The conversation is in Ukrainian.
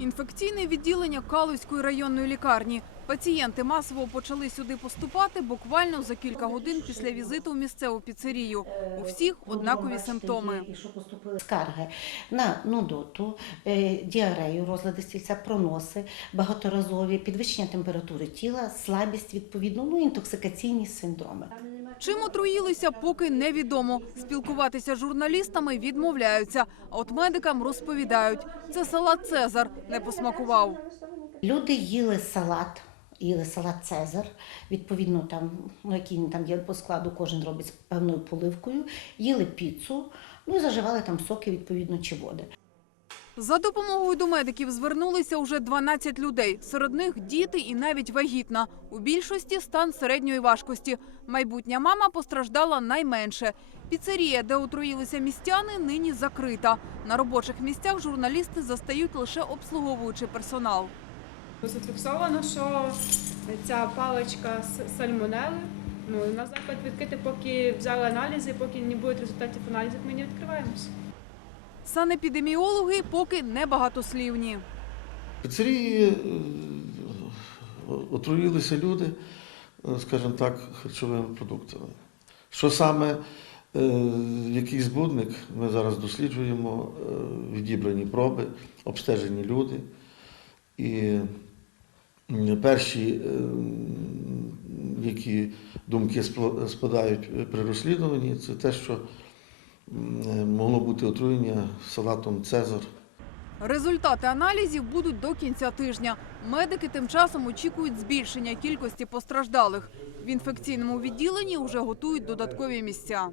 Інфекційне відділення Калузької районної лікарні. Пацієнти масово почали сюди поступати буквально за кілька годин після візиту в місцеву піцерію. У всіх однакові симптоми. Скарги на нудоту, е, діарею, розлади стільця, проноси, багаторазові, підвищення температури тіла, слабість відповідно, ну інтоксикаційні синдроми. Чим отруїлися, поки невідомо. Спілкуватися з журналістами відмовляються. А от медикам розповідають, це салат Цезар не посмакував. Люди їли салат. Їли салат Цезар, відповідно, там, ну, який там є по складу, кожен робить з певною поливкою, їли піцу, ну і заживали там соки, відповідно, чи води. За допомогою до медиків звернулися уже 12 людей. Серед них діти і навіть вагітна. У більшості стан середньої важкості. Майбутня мама постраждала найменше. Піцерія, де отруїлися містяни, нині закрита. На робочих місцях журналісти застають лише обслуговуючий персонал. Зафіксовано, що ця паличка сальмонели. Ну, у нас заклад відкрити, поки взяли аналізи, поки не буде результатів аналізів, ми не відкриваємося. Санепідеміологи поки не багатослівні. В піцерії е, отруїлися люди, е, скажімо так, харчовими продуктами. Що саме, е, який збудник, ми зараз досліджуємо, е, відібрані проби, обстежені люди. І перші, е, які думки спадають при розслідуванні, це те, що е, бути отруєння салатом Цезар. Результати аналізів будуть до кінця тижня. Медики тим часом очікують збільшення кількості постраждалих. В інфекційному відділенні вже готують додаткові місця.